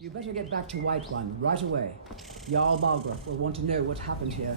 You better get back to White One right away. Jarl Balgruuf will want to know what happened here.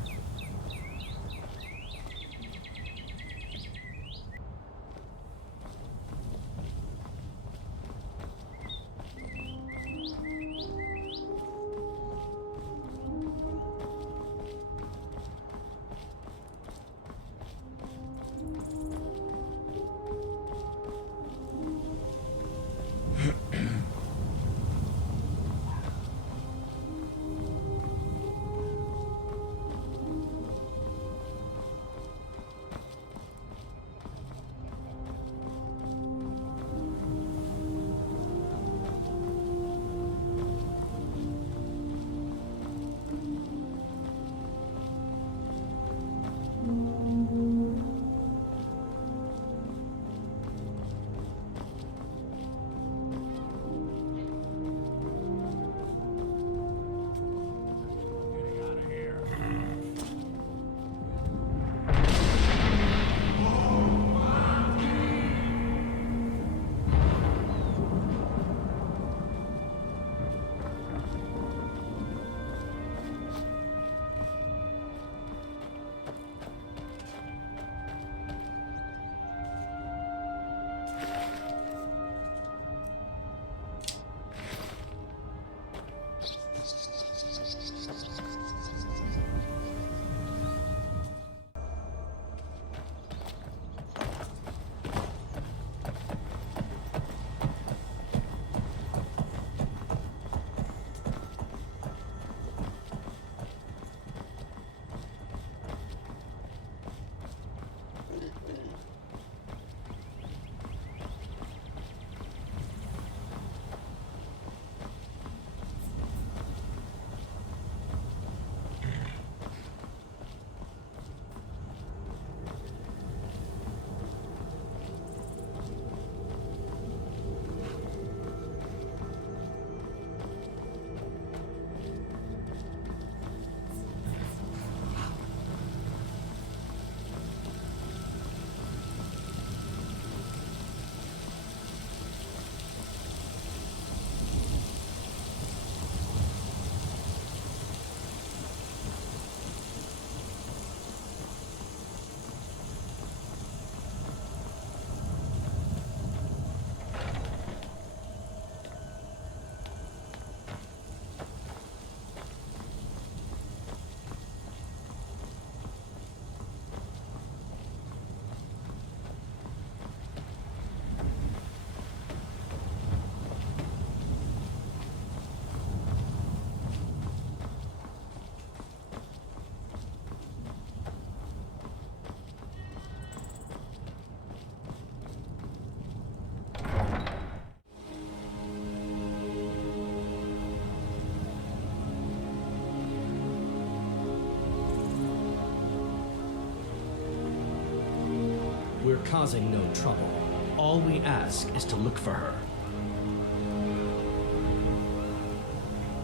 We're causing no trouble. All we ask is to look for her.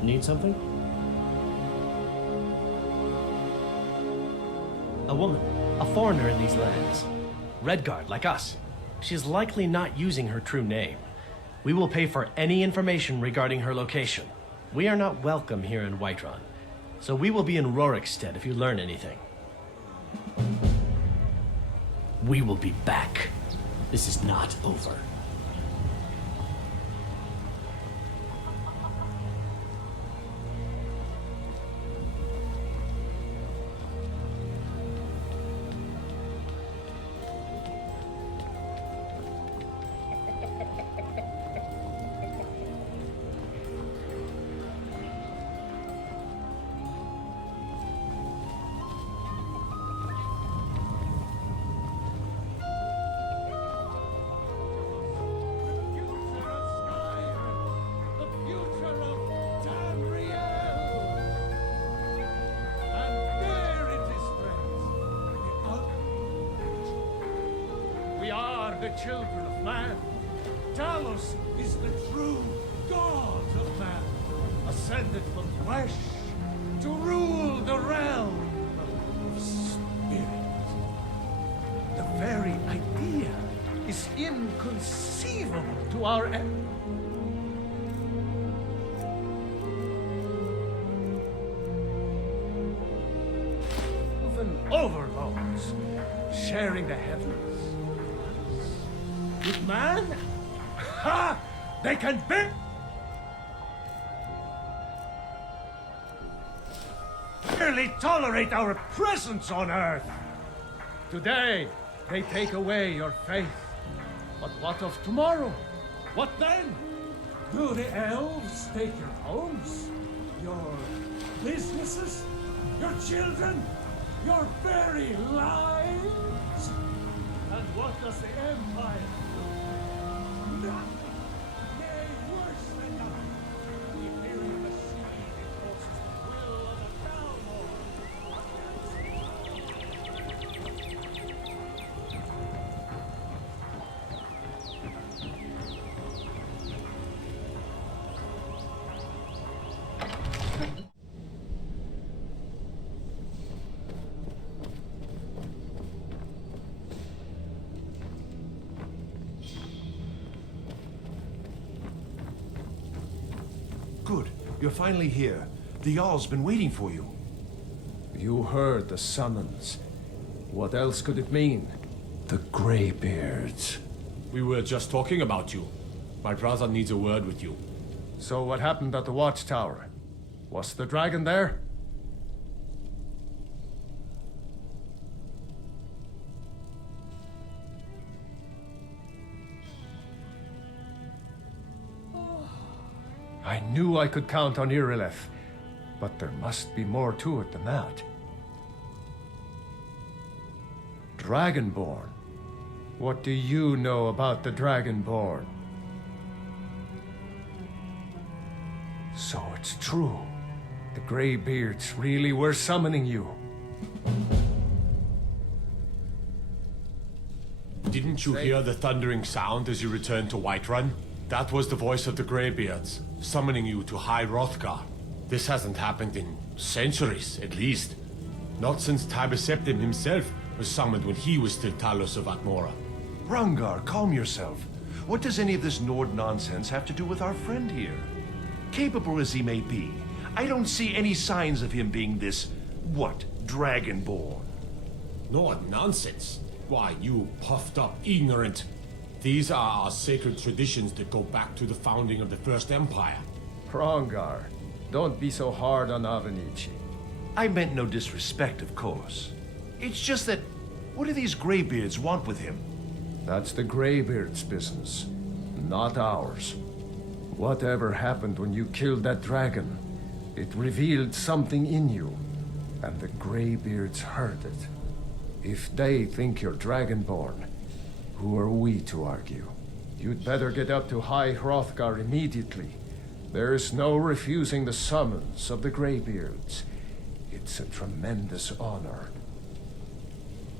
Need something? A woman, a foreigner in these lands. Redguard, like us. She's likely not using her true name. We will pay for any information regarding her location. We are not welcome here in Whiterun, so we will be in Rorikstead if you learn anything. We will be back. This is not over. The children of man. Talos is the true God of man, ascended from flesh to rule the realm of spirit. The very idea is inconceivable to our end. sharing the heavens. With man? Ha! They can barely tolerate our presence on Earth. Today, they take away your faith. But what of tomorrow? What then? Do the elves take your homes? Your businesses? Your children? Your very lives? And what does the Empire do? Nothing! Nay, worse than nothing. The Imperial machine enforces the will of the Good. You're finally here. The Jarl's been waiting for you. You heard the summons. What else could it mean? The Greybeards. We were just talking about you. My brother needs a word with you. So what happened at the watchtower? Was the dragon there? I knew I could count on Irileth, but there must be more to it than that. Dragonborn? What do you know about the Dragonborn? So it's true. The Greybeards really were summoning you. Didn't you hear the thundering sound as you returned to Whiterun? That was the voice of the Greybeards, summoning you to High Hrothgar. This hasn't happened in centuries, at least. Not since Tiber Septim himself was summoned when he was still Talos of Atmora. Rungar, calm yourself. What does any of this Nord nonsense have to do with our friend here? Capable as he may be, I don't see any signs of him being this, Dragonborn. No nonsense. Why, you puffed up ignorant. These are our sacred traditions that go back to the founding of the First Empire. Hrongar, don't be so hard on Avenici. I meant no disrespect, of course. It's just that, what do these Greybeards want with him? That's the Greybeards' business, not ours. Whatever happened when you killed that dragon, it revealed something in you, and the Greybeards heard it. If they think you're Dragonborn, who are we to argue? You'd better get up to High Hrothgar immediately. There's no refusing the summons of the Greybeards. It's a tremendous honor.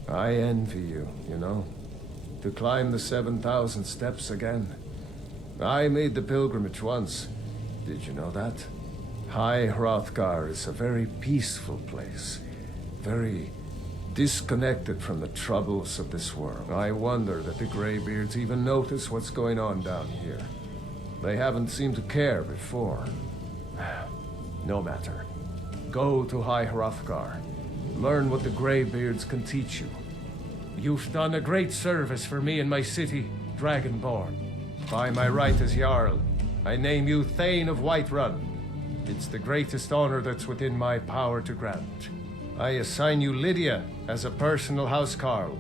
I envy you, you know, to climb the 7,000 steps again. I made the pilgrimage once. Did you know that? High Hrothgar is a very peaceful place. Very disconnected from the troubles of this world. I wonder that the Greybeards even notice what's going on down here. They haven't seemed to care before. No matter. Go to High Hrothgar. Learn what the Greybeards can teach you. You've done a great service for me and my city, Dragonborn. By my right as Jarl, I name you Thane of Whiterun. It's the greatest honor that's within my power to grant. I assign you Lydia as a personal housecarl,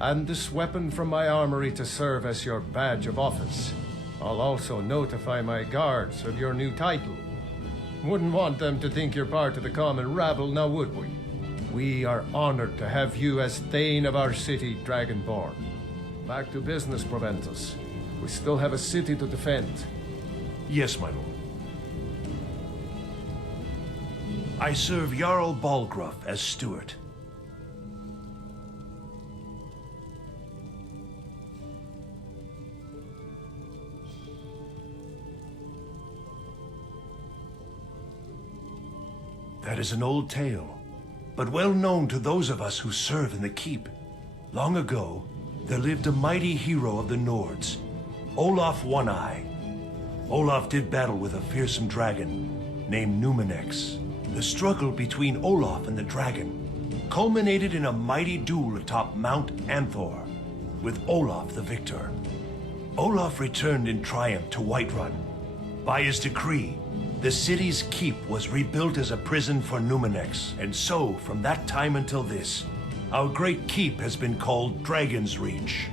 and this weapon from my armory to serve as your badge of office. I'll also notify my guards of your new title. Wouldn't want them to think you're part of the common rabble, now would we? We are honored to have you as Thane of our city, Dragonborn. Back to business, Proventus. We still have a city to defend. Yes, my lord. I serve Jarl Balgruuf as steward. That is an old tale, but well known to those of us who serve in the keep. Long ago, there lived a mighty hero of the Nords, Olaf One-Eye. Olaf did battle with a fearsome dragon named Numenex. The struggle between Olaf and the dragon culminated in a mighty duel atop Mount Anthor, with Olaf the victor. Olaf returned in triumph to Whiterun. By his decree, the city's keep was rebuilt as a prison for Numenex, and so, from that time until this, our great keep has been called Dragon's Reach.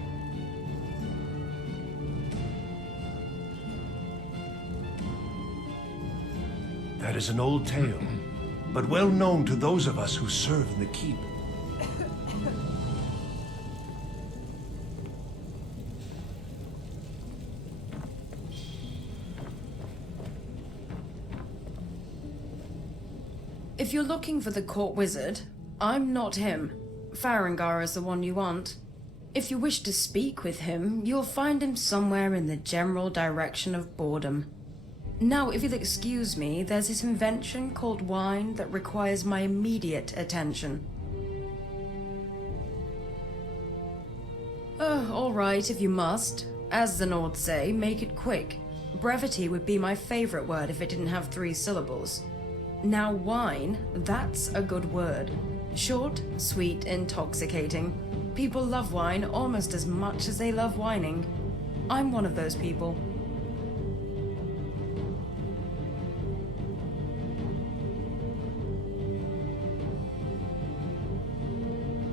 That is an old tale, but well known to those of us who serve in the keep. If you're looking for the court wizard, I'm not him. Farengar is the one you want. If you wish to speak with him, you'll find him somewhere in the general direction of boredom. Now, if you'll excuse me, there's this invention called wine that requires my immediate attention. Oh, all right, if you must. As the Nords say, make it quick. Brevity would be my favorite word if it didn't have 3 syllables. Now, wine, that's a good word. Short, sweet, intoxicating. People love wine almost as much as they love whining. I'm one of those people.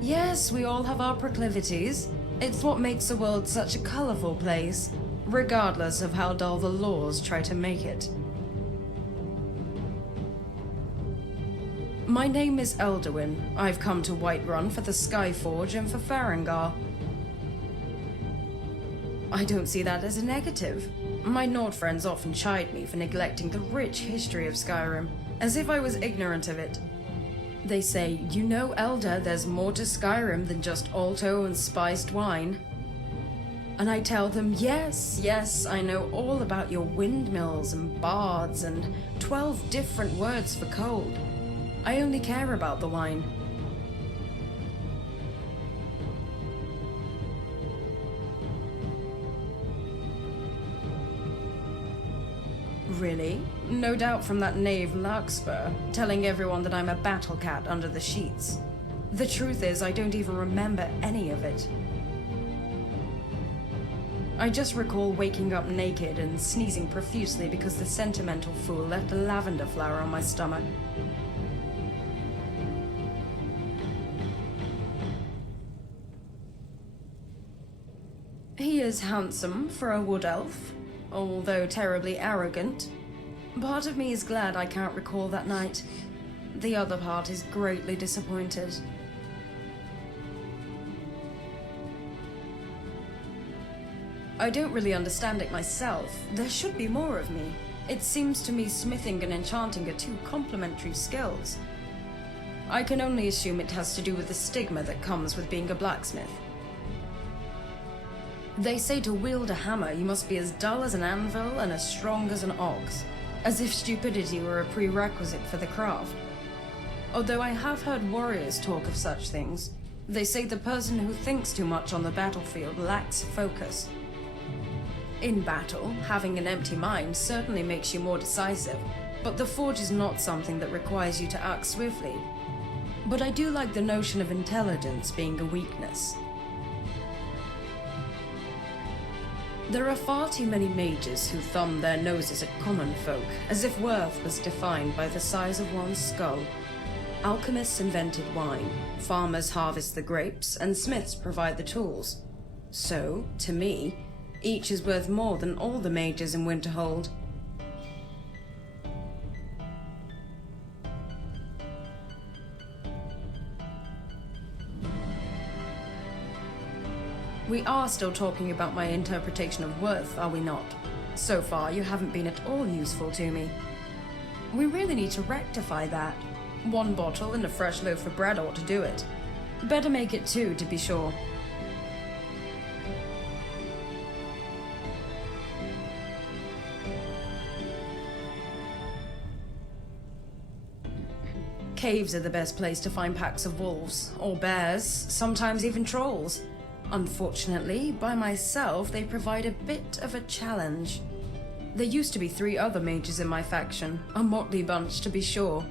Yes, we all have our proclivities. It's what makes the world such a colorful place, regardless of how dull the laws try to make it. My name is Elduin. I've come to Whiterun for the Skyforge and for Farengar. I don't see that as a negative. My Nord friends often chide me for neglecting the rich history of Skyrim, as if I was ignorant of it. They say, you know, Elder, there's more to Skyrim than just alto and spiced wine. And I tell them, yes, I know all about your windmills and bards and 12 different words for cold. I only care about the wine. Really? No doubt from that knave Larkspur, telling everyone that I'm a battle cat under the sheets. The truth is, I don't even remember any of it. I just recall waking up naked and sneezing profusely because the sentimental fool left a lavender flower on my stomach. He is handsome for a wood elf, although terribly arrogant. Part of me is glad I can't recall that night. The other part is greatly disappointed. I don't really understand it myself. There should be more of me. It seems to me smithing and enchanting are 2 complementary skills. I can only assume it has to do with the stigma that comes with being a blacksmith. They say to wield a hammer, you must be as dull as an anvil and as strong as an ox, as if stupidity were a prerequisite for the craft. Although I have heard warriors talk of such things, they say the person who thinks too much on the battlefield lacks focus. In battle, having an empty mind certainly makes you more decisive, but the forge is not something that requires you to act swiftly. But I do like the notion of intelligence being a weakness. There are far too many mages who thumb their noses at common folk, as if worth was defined by the size of one's skull. Alchemists invented wine, farmers harvest the grapes, and smiths provide the tools. So, to me, each is worth more than all the mages in Winterhold. We are still talking about my interpretation of worth, are we not? So far, you haven't been at all useful to me. We really need to rectify that. 1 bottle and a fresh loaf of bread ought to do it. Better make it 2, to be sure. Caves are the best place to find packs of wolves, or bears, sometimes even trolls. Unfortunately, by myself, they provide a bit of a challenge. There used to be 3 other mages in my faction, a motley bunch to be sure.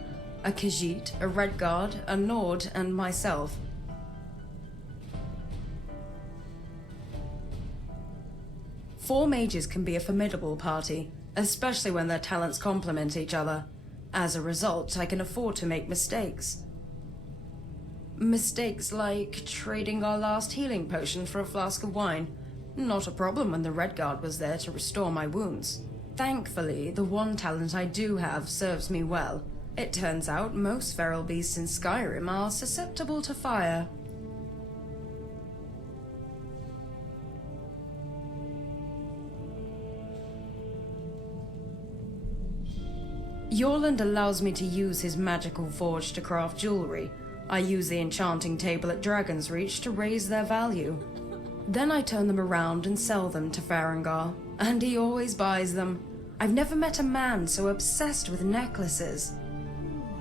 A Khajiit, a Redguard, a Nord, and myself. 4 mages can be a formidable party, especially when their talents complement each other. As a result, I can afford to make mistakes. Mistakes like trading our last healing potion for a flask of wine. Not a problem when the Redguard was there to restore my wounds. Thankfully, the one talent I do have serves me well. It turns out most feral beasts in Skyrim are susceptible to fire. Yorland allows me to use his magical forge to craft jewelry. I use the enchanting table at Dragon's Reach to raise their value. Then I turn them around and sell them to Farengar, and he always buys them. I've never met a man so obsessed with necklaces.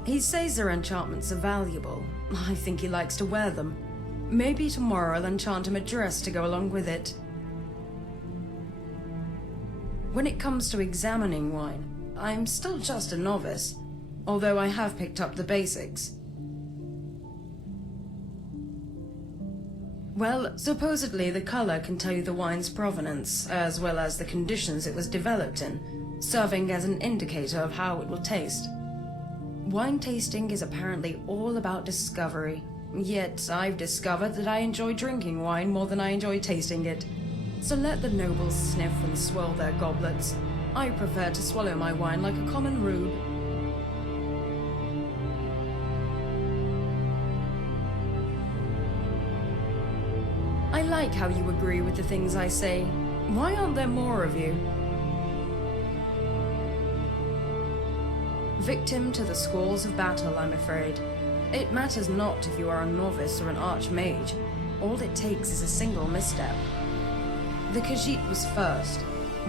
He says their enchantments are valuable. I think he likes to wear them. Maybe tomorrow I'll enchant him a dress to go along with it. When it comes to examining wine, I'm still just a novice, although I have picked up the basics. Well, supposedly the color can tell you the wine's provenance, as well as the conditions it was developed in, serving as an indicator of how it will taste. Wine tasting is apparently all about discovery, yet I've discovered that I enjoy drinking wine more than I enjoy tasting it. So let the nobles sniff and swirl their goblets. I prefer to swallow my wine like a common rube. I like how you agree with the things I say. Why aren't there more of you? Victim to the squalls of battle, I'm afraid. It matters not if you are a novice or an archmage. All it takes is a single misstep. The Khajiit was first.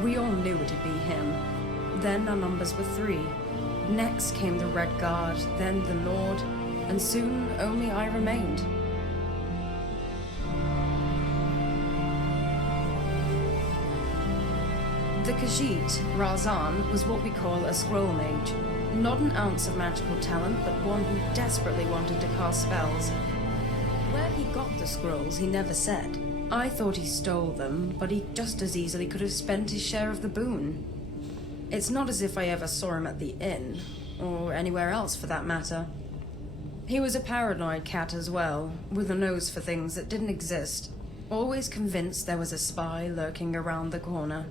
We all knew it'd be him. Then our numbers were 3. Next came the Red Guard, then the Nord, and soon only I remained. The Khajiit, Razan, was what we call a scroll mage. Not an ounce of magical talent, but one who desperately wanted to cast spells. Where he got the scrolls, he never said. I thought he stole them, but he just as easily could have spent his share of the boon. It's not as if I ever saw him at the inn, or anywhere else for that matter. He was a paranoid cat as well, with a nose for things that didn't exist, always convinced there was a spy lurking around the corner.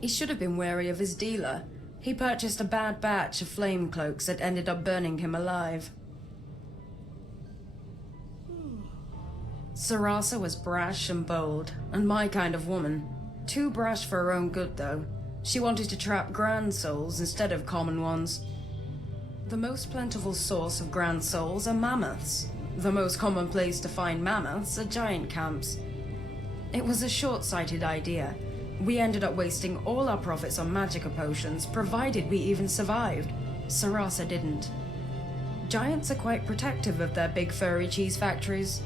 He should have been wary of his dealer. He purchased a bad batch of flame cloaks that ended up burning him alive. Sarasa was brash and bold, and my kind of woman. Too brash for her own good, though. She wanted to trap grand souls instead of common ones. The most plentiful source of grand souls are mammoths. The most common place to find mammoths are giant camps. It was a short-sighted idea. We ended up wasting all our profits on magicka potions, provided we even survived. Sarasa didn't. Giants are quite protective of their big furry cheese factories.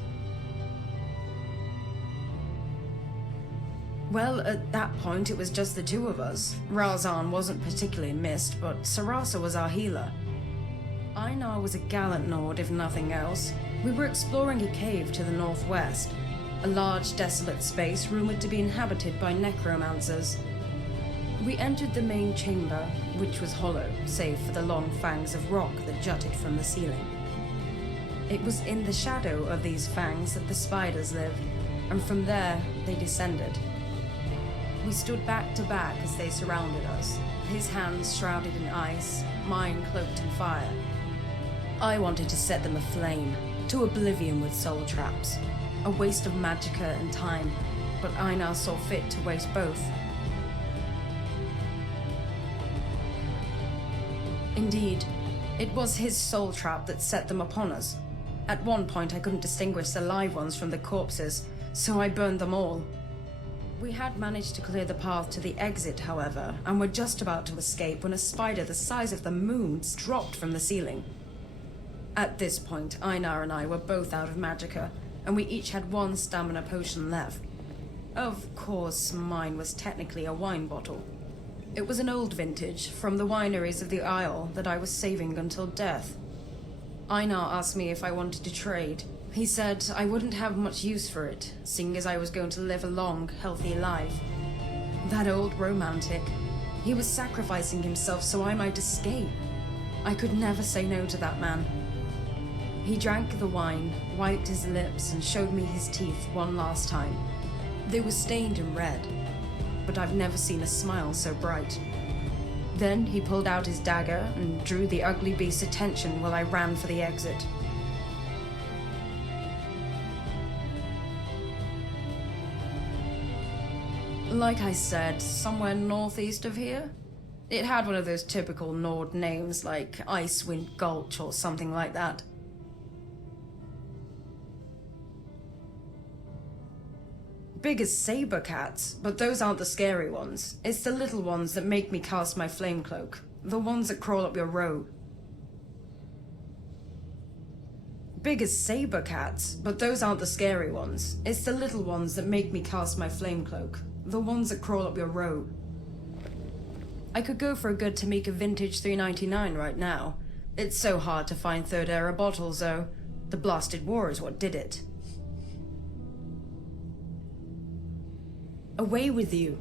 Well, at that point it was just the 2 of us. Razan wasn't particularly missed, but Sarasa was our healer. Einar was a gallant Nord, if nothing else. We were exploring a cave to the northwest. A large, desolate space rumored to be inhabited by necromancers. We entered the main chamber, which was hollow, save for the long fangs of rock that jutted from the ceiling. It was in the shadow of these fangs that the spiders lived, and from there they descended. We stood back to back as they surrounded us, his hands shrouded in ice, mine cloaked in fire. I wanted to set them aflame, to oblivion with soul traps. A waste of magicka and time, but Einar saw fit to waste both. Indeed, it was his soul trap that set them upon us. At one point I couldn't distinguish the live ones from the corpses, so I burned them all. We had managed to clear the path to the exit, however, and were just about to escape when a spider the size of the moon dropped from the ceiling. At this point, Einar and I were both out of magicka, and we each had 1 stamina potion left. Of course, mine was technically a wine bottle. It was an old vintage from the wineries of the Isle that I was saving until death. Einar asked me if I wanted to trade. He said I wouldn't have much use for it, seeing as I was going to live a long, healthy life. That old romantic. He was sacrificing himself so I might escape. I could never say no to that man. He drank the wine, wiped his lips, and showed me his teeth one last time. They were stained and red, but I've never seen a smile so bright. Then he pulled out his dagger and drew the ugly beast's attention while I ran for the exit. Like I said, somewhere northeast of here. It had one of those typical Nord names like Icewind Gulch or something like that. Big as saber cats, but those aren't the scary ones. It's the little ones that make me cast my flame cloak. The ones that crawl up your robe. Big as saber cats, but those aren't the scary ones. It's the little ones that make me cast my flame cloak. The ones that crawl up your robe. I could go for a good Tamika vintage 399 right now. It's so hard to find third era bottles though. The blasted war is what did it. Away with you.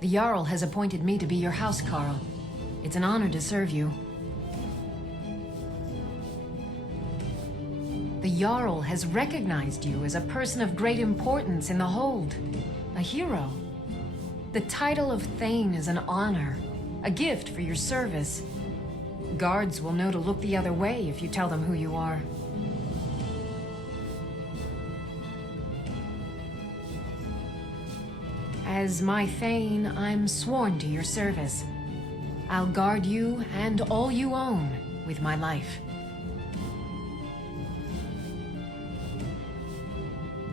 The Jarl has appointed me to be your housecarl. It's an honor to serve you. The Jarl has recognized you as a person of great importance in the Hold. A hero. The title of Thane is an honor, a gift for your service. Guards will know to look the other way if you tell them who you are. As my Thane, I'm sworn to your service. I'll guard you and all you own with my life.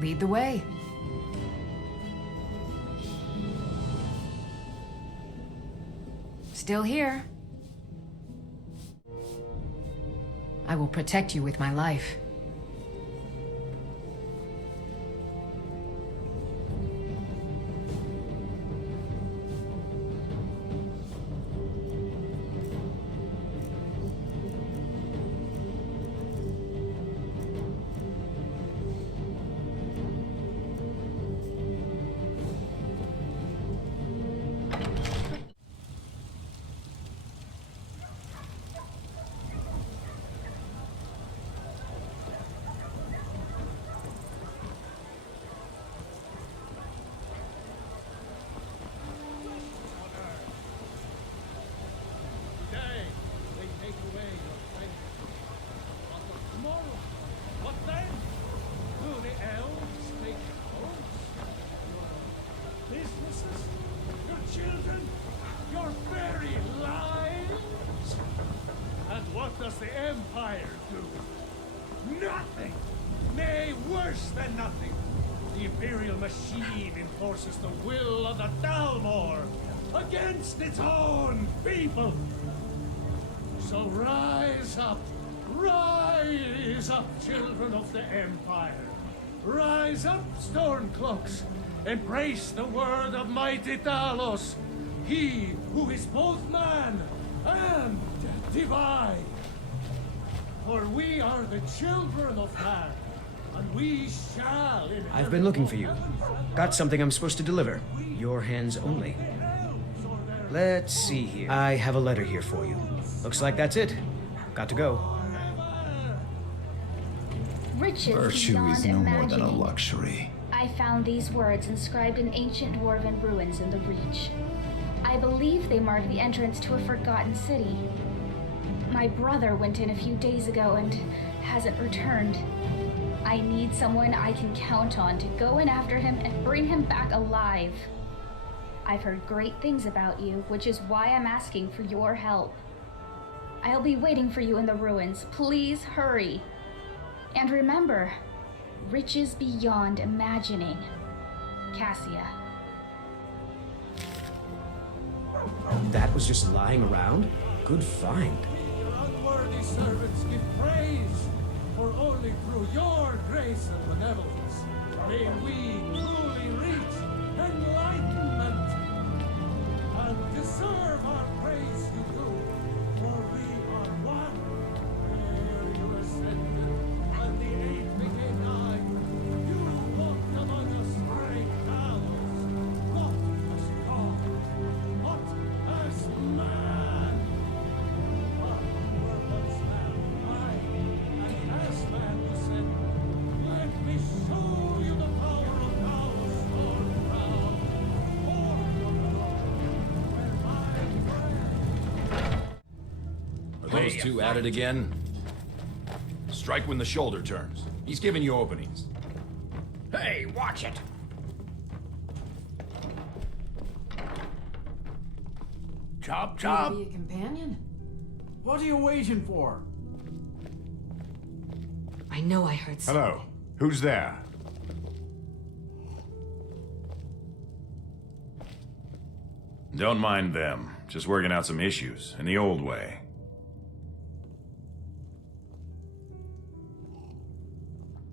Lead the way. Still here. I will protect you with my life. does the Empire do? Nothing! Nay, worse than nothing! The Imperial machine enforces the will of the Dalmor against its own people! So rise up, children of the Empire! Rise up, Stormcloaks! Embrace the word of mighty Talos, he who is both man and divine! For we are the children of man, and we shall inherit. I've been looking for you. Got something I'm supposed to deliver. Your hands only. Let's see here. I have a letter here for you. Looks like that's it. Got to go. Riches Virtue beyond is no more than a imagining. luxury. I found these words inscribed in ancient dwarven ruins in the Reach. I believe they mark the entrance to a forgotten city. My brother went in a few days ago and hasn't returned. I need someone I can count on to go in after him and bring him back alive. I've heard great things about you, which is why I'm asking for your help. I'll be waiting for you in the ruins. Please hurry. And remember, riches beyond imagining. Cassia. That was just lying around? Good find. Your unworthy servants give praise, for only through your grace and benevolence may we truly reach enlightenment. And deserve our praise you do, for we are one. Ere you ascended, and the eight became nine, you walked among us great Talos, not as God, but as man. But you were once man, and as man you said, let me show you the power of Talos on ground, for your love, where my friend. Are those two at it again? Strike when the shoulder turns. He's giving you openings. Hey, watch it! Chop, Need to be a companion? What are you waiting for? I know I heard something. Hello. Who's there? Don't mind them. Just working out some issues, in the old way.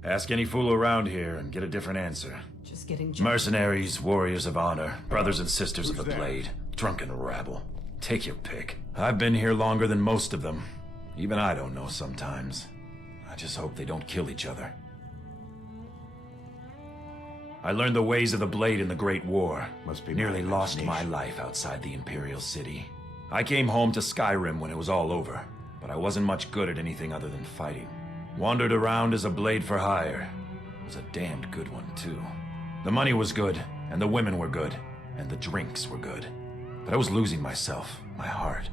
Ask any fool around here and get a different answer. Just getting Mercenaries, warriors of honor, brothers and sisters of the Who's there? blade, drunken rabble. Take your pick. I've been here longer than most of them. Even I don't know sometimes. I just hope they don't kill each other. I learned the ways of the blade in the Great War. Must be Nearly my lost my imagination. life outside the Imperial City. I came home to Skyrim when it was all over, but I wasn't much good at anything other than fighting. Wandered around as a blade for hire. It was a damned good one, too. The money was good, and the women were good, and the drinks were good. But I was losing myself, my heart.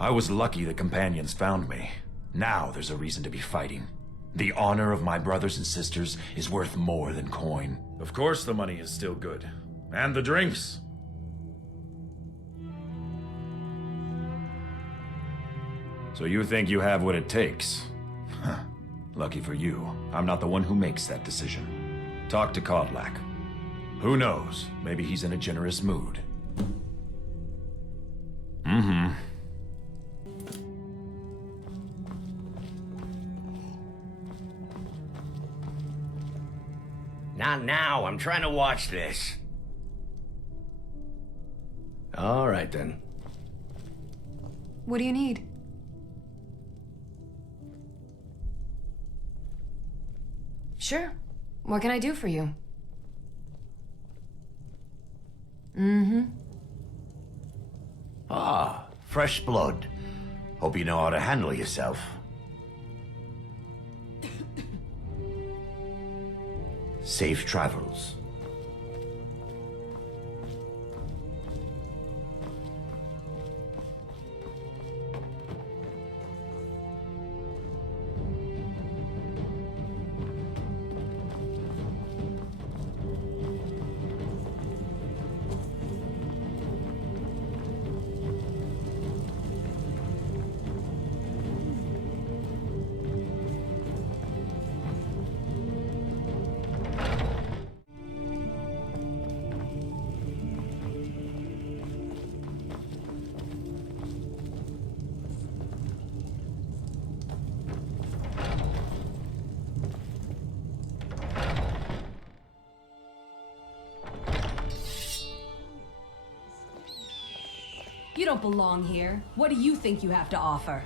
I was lucky the companions found me. Now there's a reason to be fighting. The honor of my brothers and sisters is worth more than coin. Of course the money is still good. And the drinks. So you think you have what it takes? Huh. Lucky for you, I'm not the one who makes that decision. Talk to Kodlak. Who knows? Maybe he's in a generous mood. Mm-hmm. Not now. I'm trying to watch this. All right, then. What do you need? Sure. What can I do for you? Mm-hmm. Ah, fresh blood. Hope you know how to handle yourself. Safe travels. You don't belong here. What do you think you have to offer?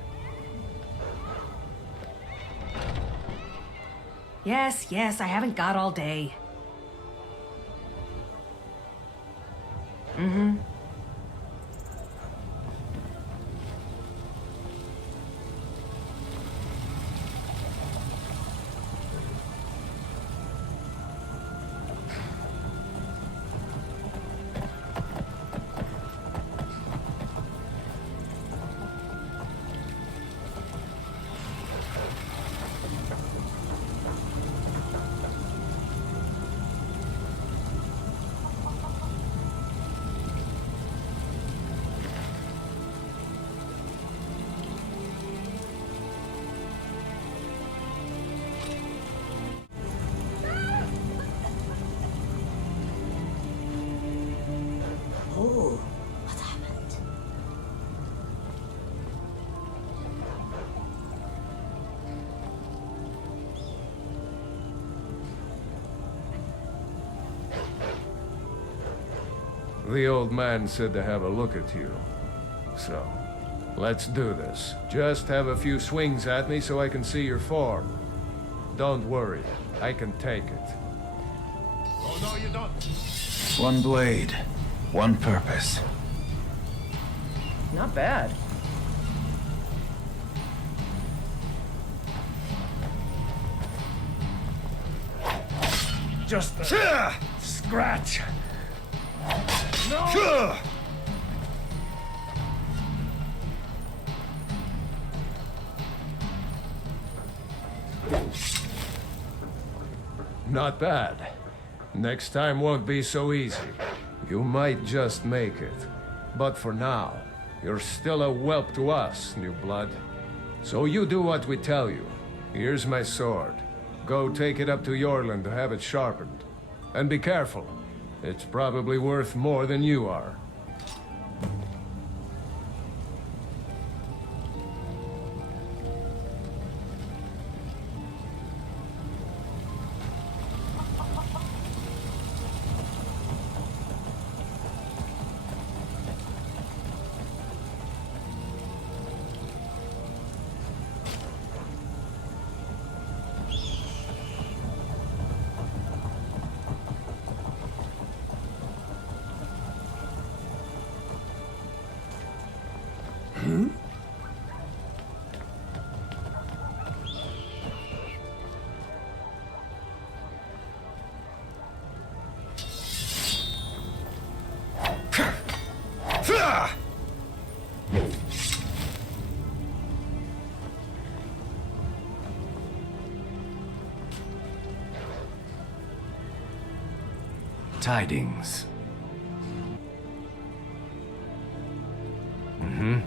Yes, I haven't got all day. Mm-hmm. Oh, what happened? The old man said to have a look at you. So, let's do this. Just have a few swings at me so I can see your form. Don't worry, I can take it. Oh, no, you don't. One blade, one purpose. Not bad. Just a scratch. No! Not bad. Next time won't be so easy. You might just make it. But for now, you're still a whelp to us, new blood. So you do what we tell you. Here's my sword. Go take it up to Yorland to have it sharpened. And be careful. It's probably worth more than you are. Tidings. Mm-hmm.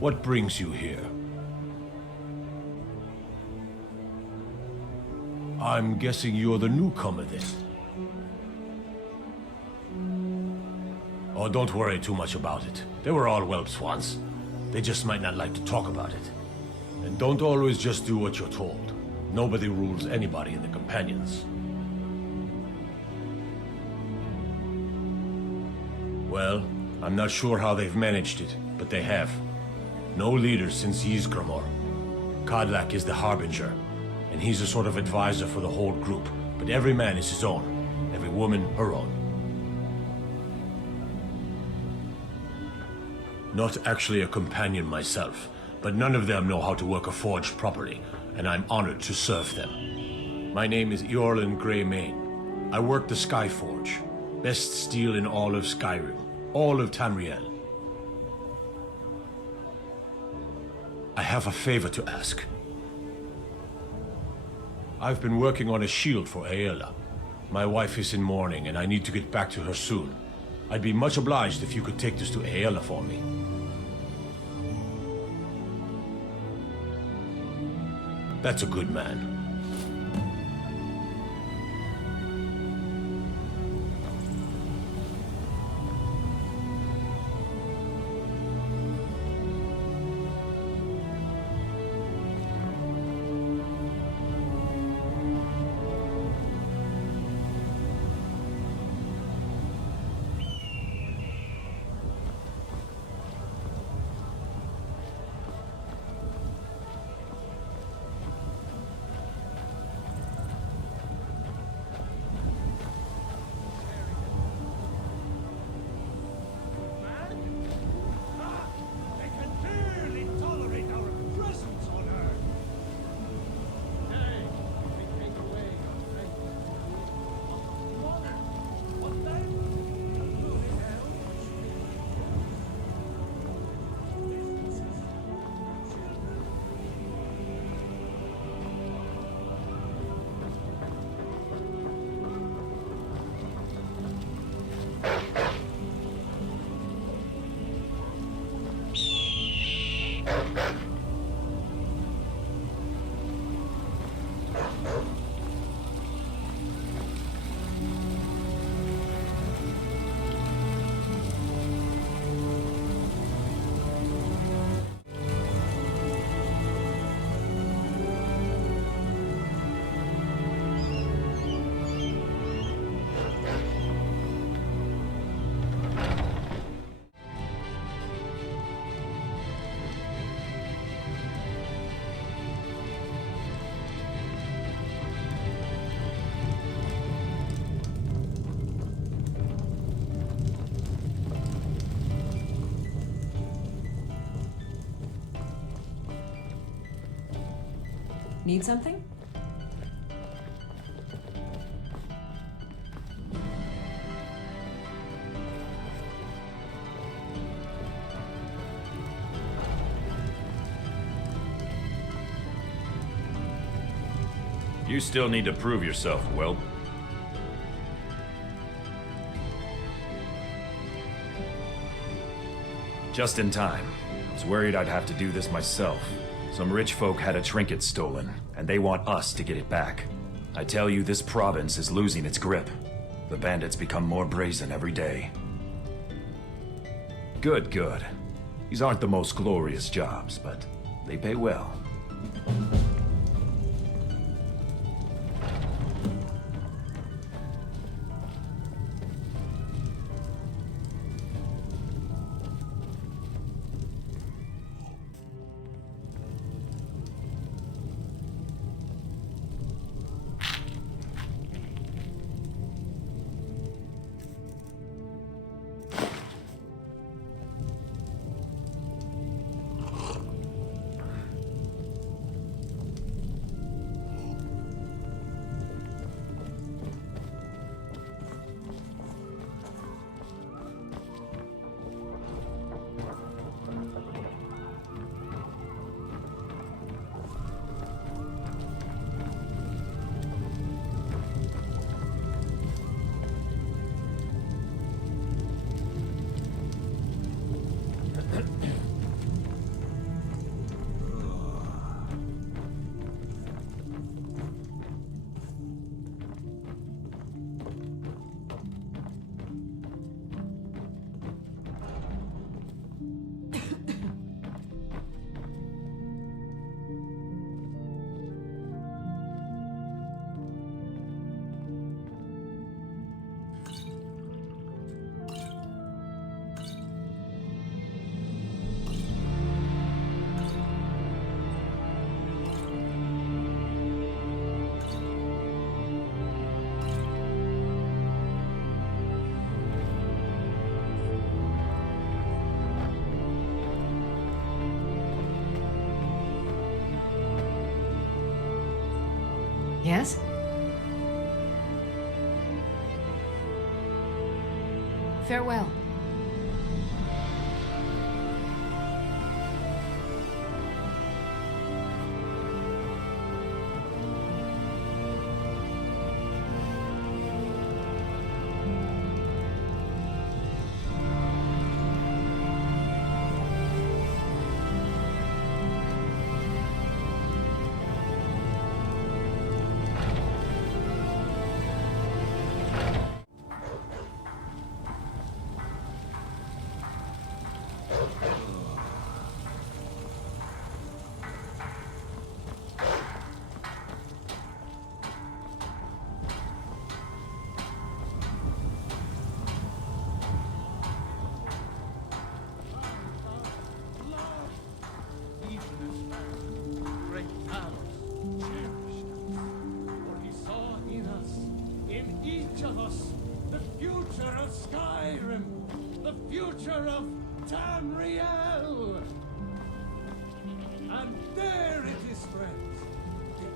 What brings you here? I'm guessing you're the newcomer then. Oh, don't worry too much about it. They were all whelps once. They just might not like to talk about it. And don't always just do what you're told. Nobody rules anybody in the Companions. Well, I'm not sure how they've managed it, but they have. No leaders since Ysgramor. Kodlak is the Harbinger, and he's a sort of advisor for the whole group, but every man is his own. Every woman her own. Not actually a companion myself, but none of them know how to work a forge properly, and I'm honored to serve them. My name is Eorlin Greymane. I work the Skyforge. Best steel in all of Skyrim. All of Tamriel. I have a favor to ask. I've been working on a shield for Aela. My wife is in mourning, and I need to get back to her soon. I'd be much obliged if you could take this to Aela for me. That's a good man. Need something? You still need to prove yourself, whelp. Just in time. I was worried I'd have to do this myself. Some rich folk had a trinket stolen, and they want us to get it back. I tell you, this province is losing its grip. The bandits become more brazen every day. Good, good. These aren't the most glorious jobs, but they pay well. Yes? Farewell. Skyrim, the future of Tamriel. And there it is, friends. The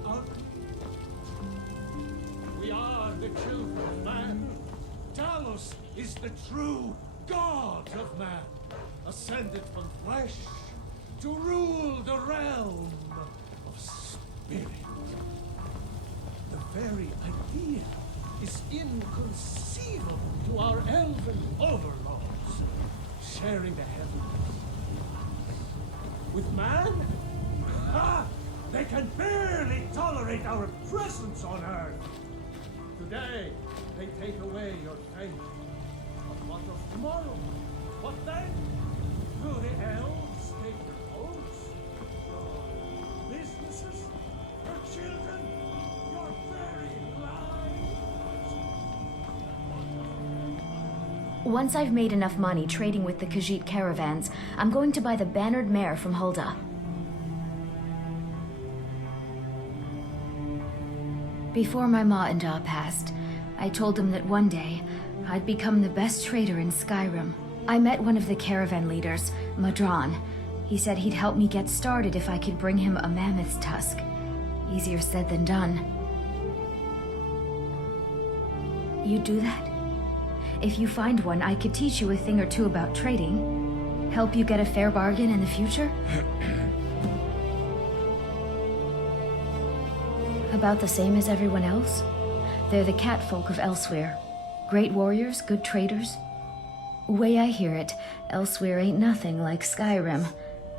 we are the children of man. Talos is the true god of man, ascended from flesh to rule the realm of spirit. The very idea is inconceivable to our elven overlords, sharing the heavens. With man? Ha! They can barely tolerate our presence on Earth. Today, they take away your faith. But what of tomorrow? What then? Will the elves take your homes? Your businesses? Your children? Your very lives? Once I've made enough money trading with the Khajiit caravans, I'm going to buy the bannered mare from Hulda. Before my ma and Da passed, I told them that one day, I'd become the best trader in Skyrim. I met one of the caravan leaders, Madron. He said he'd help me get started if I could bring him a mammoth's tusk. Easier said than done. You'd do that? If you find one, I could teach you a thing or two about trading. Help you get a fair bargain in the future? About the same as everyone else? They're the catfolk of Elsewhere. Great warriors, good traders. Way I hear it, Elsewhere ain't nothing like Skyrim.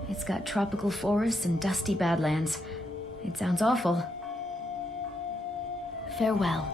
It's got tropical forests and dusty badlands. It sounds awful. Farewell.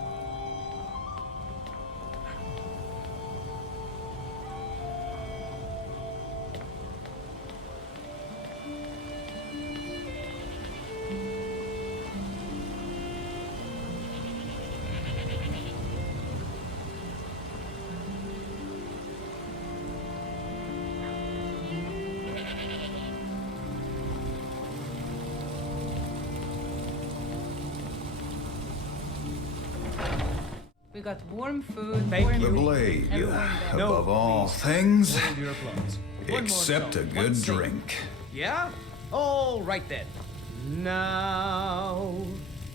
We got warm food, Thank warm you. The meat, blade, everyone there. No, above all please. things, Hold your applause. One more except a song. good One sing. drink. Yeah? All right then. Now,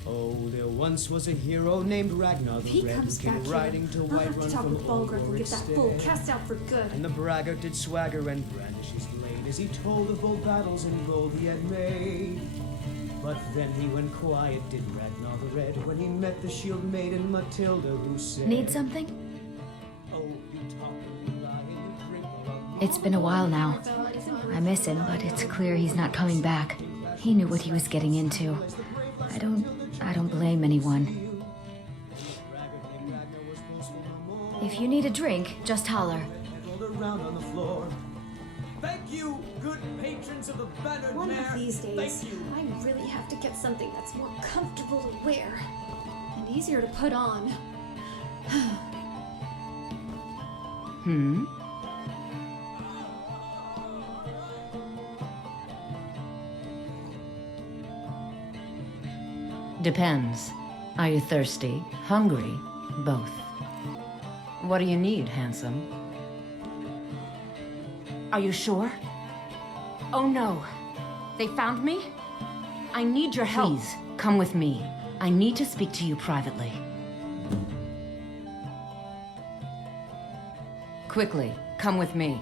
oh, there once was a hero named Ragnar the If he Red comes who came back riding here, to I'll have Whiterun to talk from with Balgruuf and get that fool Ulfric cast out for good. And the braggart did swagger and brandish his blade as he told of old battles and gold he had made. But then he went quiet, did Ragnar the Red, when he met the shield maiden Matilda, who said, Need something? Oh, you talk and you lie and you drink alone. It's been a while now. I miss him, but it's clear he's not coming back. He knew what he was getting into. I don't blame anyone. If you need a drink, just holler. Around on the floor. Thank you, good patrons of the bannered One mare. of these days, Thank you. I really have to get something that's more comfortable to wear and easier to put on. Depends. Are you thirsty? Hungry? Both. What do you need, handsome? Are you sure? Oh no. They found me? I need your help. Please, come with me. I need to speak to you privately. Quickly, come with me.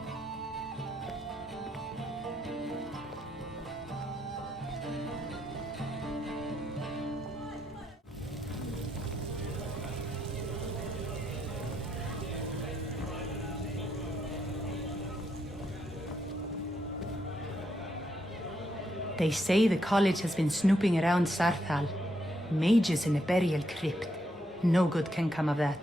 They say the college has been snooping around Sarthal. Mages in a burial crypt. No good can come of that.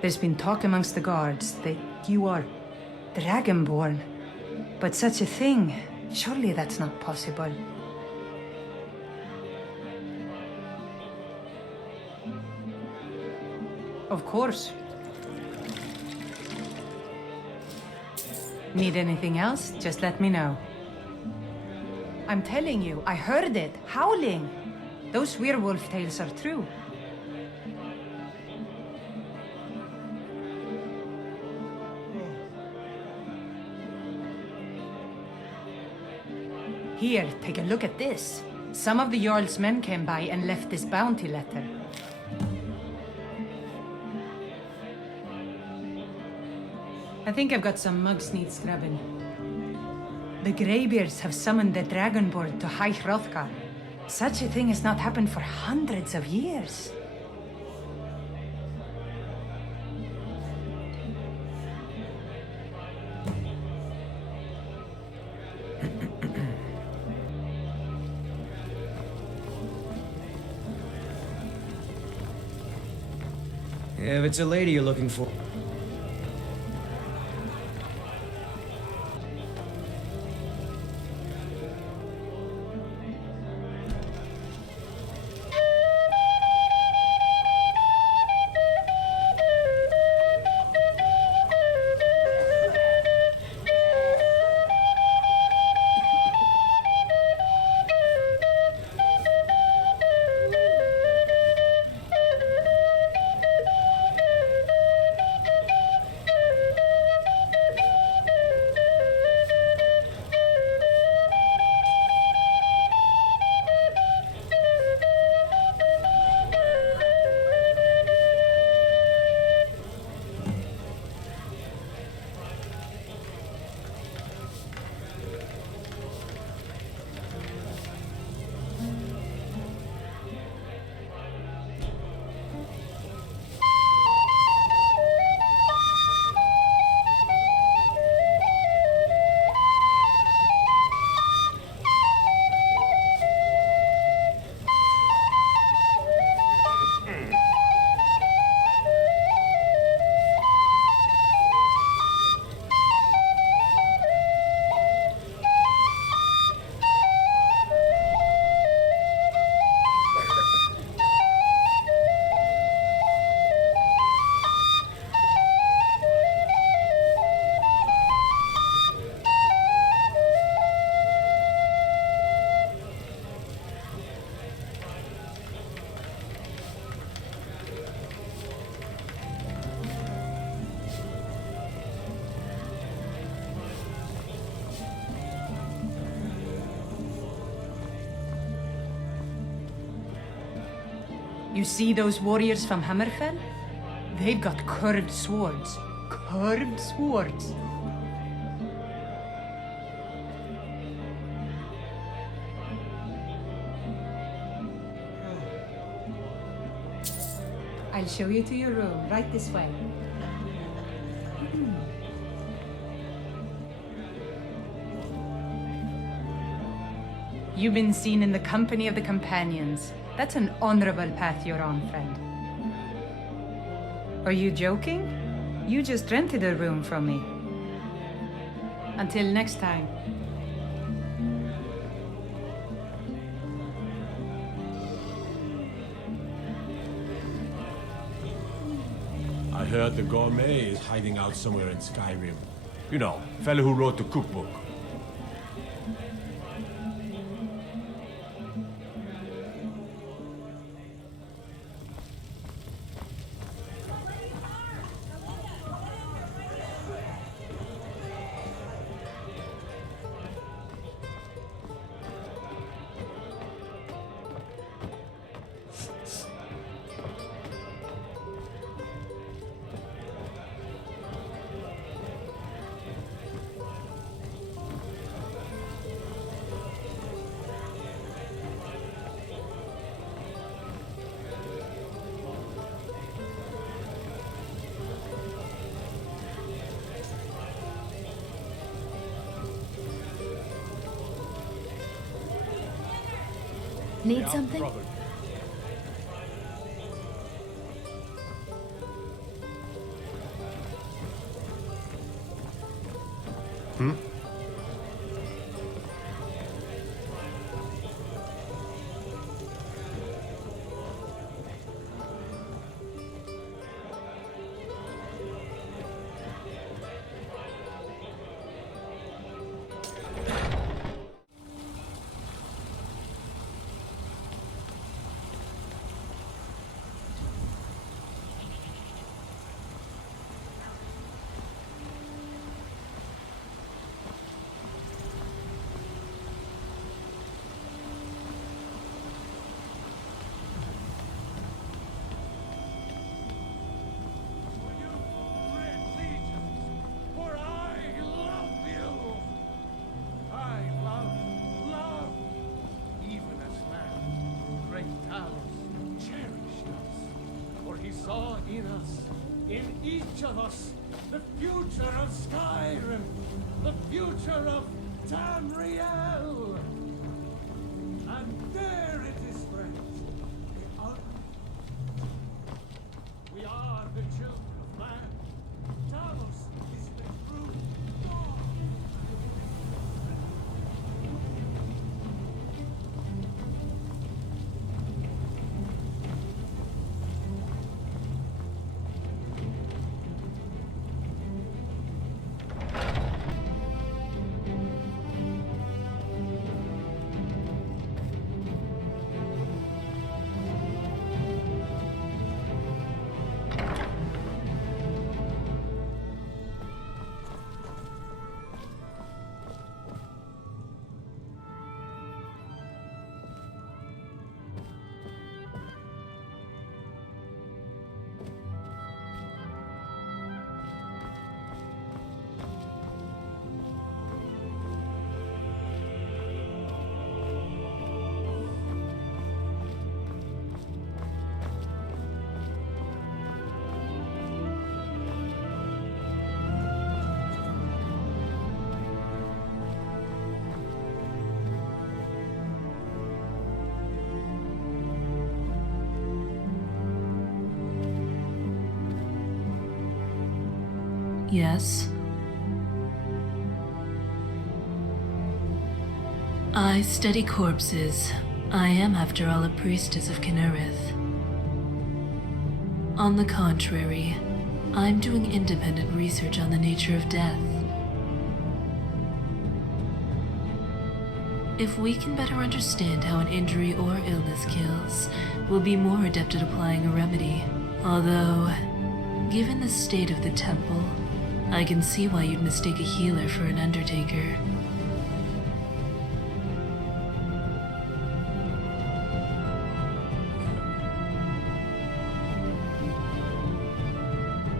There's been talk amongst the guards that you are Dragonborn. But such a thing, surely that's not possible. Of course. Need anything else? Just let me know. I'm telling you, I heard it, howling. Those werewolf tales are true. Here, take a look at this. Some of the Jarl's men came by and left this bounty letter. I think I've got some mugs need scrubbing. The Greybeards have summoned the Dragonborn to High Hrothgar. Such a thing has not happened for hundreds of years. If it's a lady you're looking for... You see those warriors from Hammerfell? They've got curved swords. Curved swords. I'll show you to your room, right this way. You've been seen in the company of the companions. That's an honorable path you're on, friend. Are you joking? You just rented a room from me. Until next time. heard the gourmet is hiding out somewhere in Skyrim. You know, fellow who wrote the cookbook. Need something? Hmm? In each of us, the future of Skyrim, the future of Tamriel. And there it is, friends. We are the children of man. Talos is the true God. Yes? I study corpses. I am, after all, a priestess of Kinnereth. On the contrary, I'm doing independent research on the nature of death. If we can better understand how an injury or illness kills, we'll be more adept at applying a remedy. Although, given the state of the temple, I can see why you'd mistake a healer for an undertaker.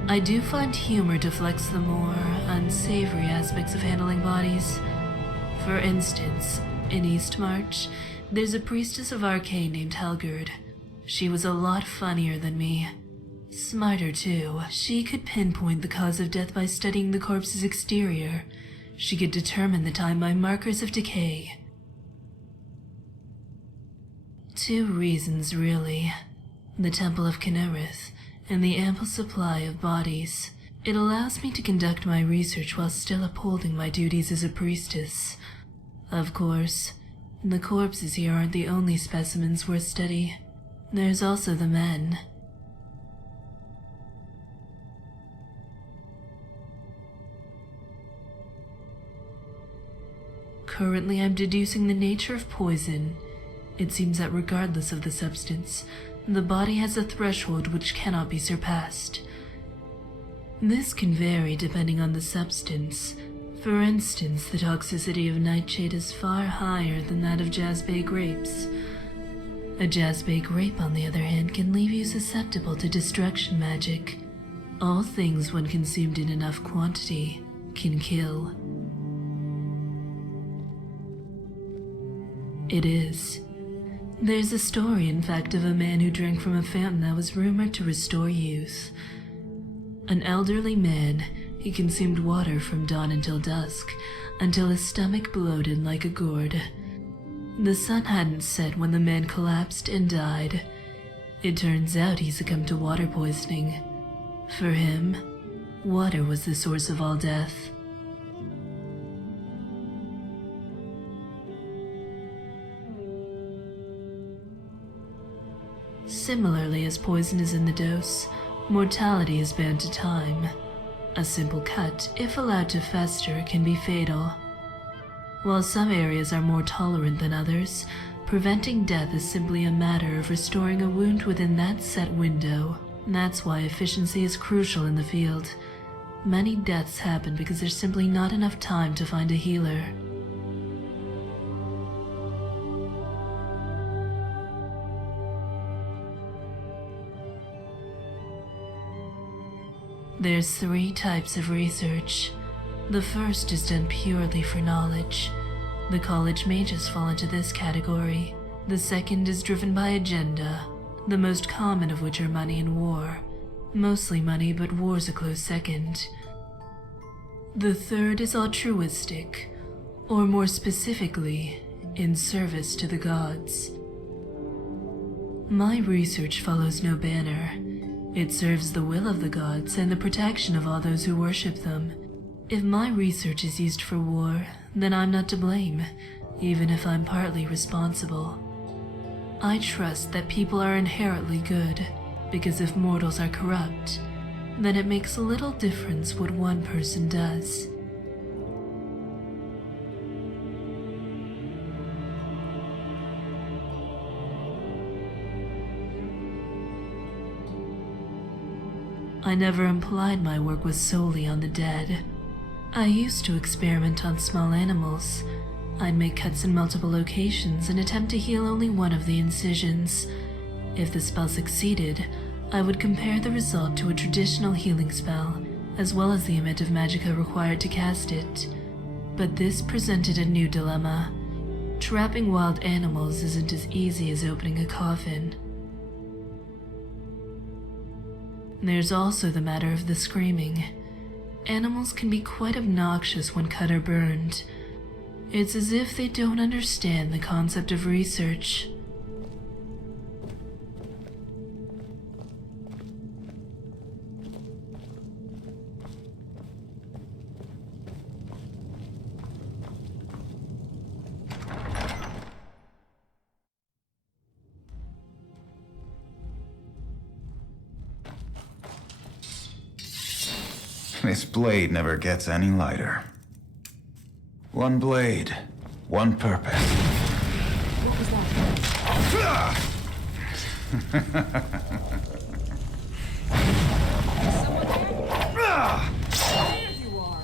I do find humor deflects the more unsavory aspects of handling bodies. For instance, in Eastmarch, there's a priestess of Arcane named Helgerd. She was a lot funnier than me. Smarter, too. She could pinpoint the cause of death by studying the corpse's exterior. She could determine the time by markers of decay. Two reasons, really. The Temple of Kinnereth, and the ample supply of bodies. It allows me to conduct my research while still upholding my duties as a priestess. Of course, the corpses here aren't the only specimens worth study. There's also the men. Currently, I'm deducing the nature of poison. It seems that regardless of the substance, the body has a threshold which cannot be surpassed. This can vary depending on the substance. For instance, the toxicity of nightshade is far higher than that of jasbay grapes. A jasbay grape, on the other hand, can leave you susceptible to destruction magic. All things, when consumed in enough quantity, can kill. It is. There's a story, in fact, of a man who drank from a fountain that was rumored to restore youth. An elderly man, he consumed water from dawn until dusk, until his stomach bloated like a gourd. The sun hadn't set when the man collapsed and died. It turns out he succumbed to water poisoning. For him, water was the source of all death. Similarly, as poison is in the dose, mortality is bound to time. A simple cut, if allowed to fester, can be fatal. While some areas are more tolerant than others, preventing death is simply a matter of restoring a wound within that set window. That's why efficiency is crucial in the field. Many deaths happen because there's simply not enough time to find a healer. There's 3 types of research. The first is done purely for knowledge. The college mages fall into this category. The second is driven by agenda, the most common of which are money and war. Mostly money, but war's a close second. The third is altruistic, or more specifically, in service to the gods. My research follows no banner. It serves the will of the gods and the protection of all those who worship them. If my research is used for war, then I'm not to blame, even if I'm partly responsible. I trust that people are inherently good, because if mortals are corrupt, then it makes little difference what one person does. I never implied my work was solely on the dead. I used to experiment on small animals. I'd make cuts in multiple locations and attempt to heal only one of the incisions. If the spell succeeded, I would compare the result to a traditional healing spell, as well as the amount of magicka required to cast it. But this presented a new dilemma. Trapping wild animals isn't as easy as opening a coffin. There's also the matter of the screaming. Animals can be quite obnoxious when cut or burned. It's as if they don't understand the concept of research. This blade never gets any lighter. One blade, one purpose. What was that? There you are.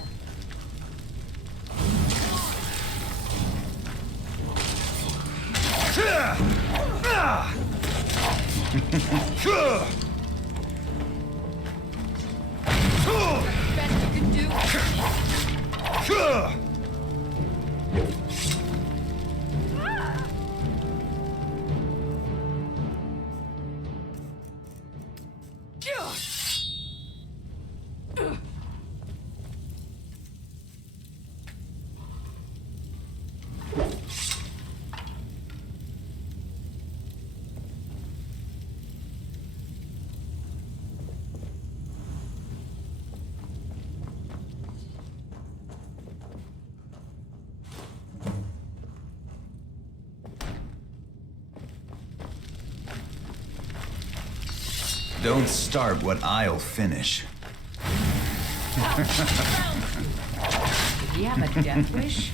Best you can do. Don't start what I'll finish. Did he have a death wish?